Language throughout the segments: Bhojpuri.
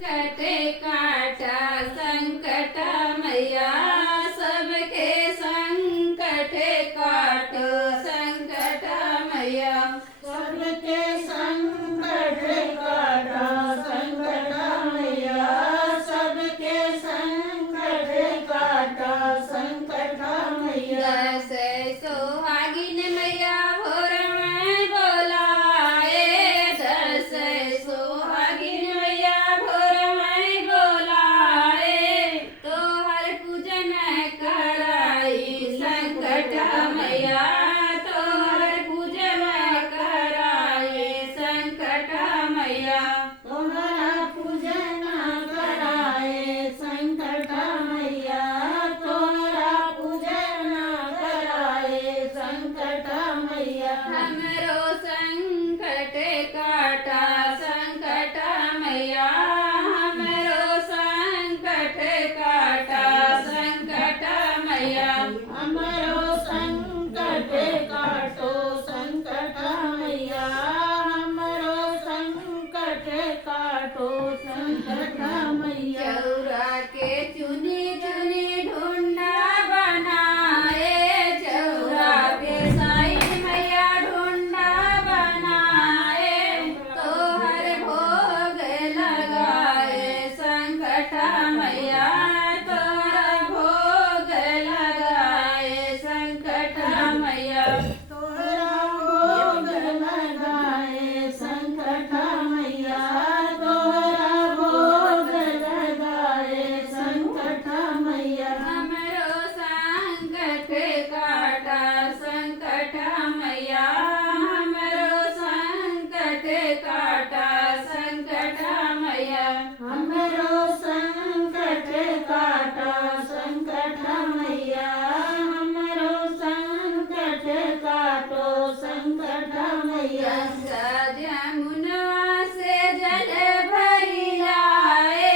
कटे काटा संकट मैया सबके संकट काटो संकट मैया सबके संकट काटा संकट मैया सबके संकट काटा संकट मैया दस सोहागिन मैया भोर में बोलाए दस सोहागिन मैया भोर में बोलाए तो हर पूजन कराई संकट मैया तो हर पूजन कराई संकट मैया तोहरा पूजन कराए संकट मैया तोहरा पूजन कराए संकट मैया हमरो संकट काटा संकट मैया हमरो संकट काटा संकट मैया हमरो संकट काटो संकट मैया हमरो संकट काटो संकट मैया चौरा के चुनी चुनी ढूंढा बनाए चौरा के साईं मैया ढूंढा बनाए तो हर भोग लगाए संकट मैया तो हर भोग लगाए संकट मैया तोहरा भोग लगाए संकट मैया तोहरा भोग लगाए संकट मैया हमरो संकट काटा संकट मैया हमरो संकट काटा संकट मैया हमरो संकट काटा संकट मैया हमरो संकट काटो संकट मैया जमुनवा से जल भरी लाए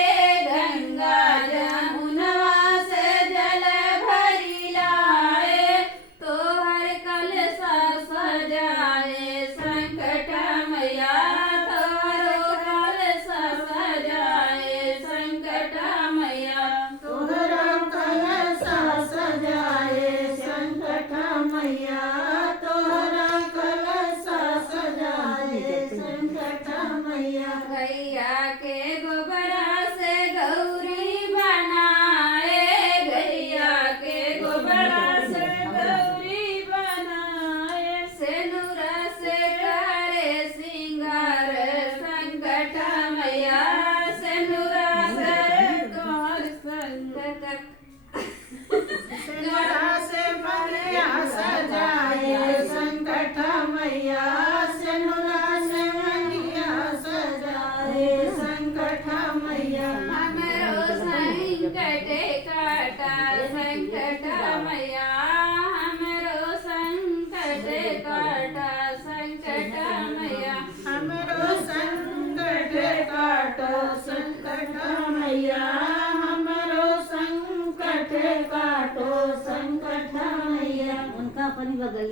गंगा जमुनवा से जल भरी लाए तो हर कलशा सजाए संकट मैया तो हर कलशा सजाए संकट मैया तोहरा कलशा सजाए संकट मैया तोहरा कलशा सजाए संकट मैया गैया के गोबरा से गौरी बनाए गैया के गोबरा से गौरी बनाए सेनुरा से करे सिंगार संकट मैया सेनुरा से कर संकट सेनुरा से बढ़िया सजाए संकट मैया सेनुरा से बढ़िया सजाए संकट मैया हमरो संकट काटा संकट मैया हमरो संकट काटा संकट मैया हमरो संकट काटो संकट मैया हमरो संकट काटो संकट मैया उनका अपनी बगल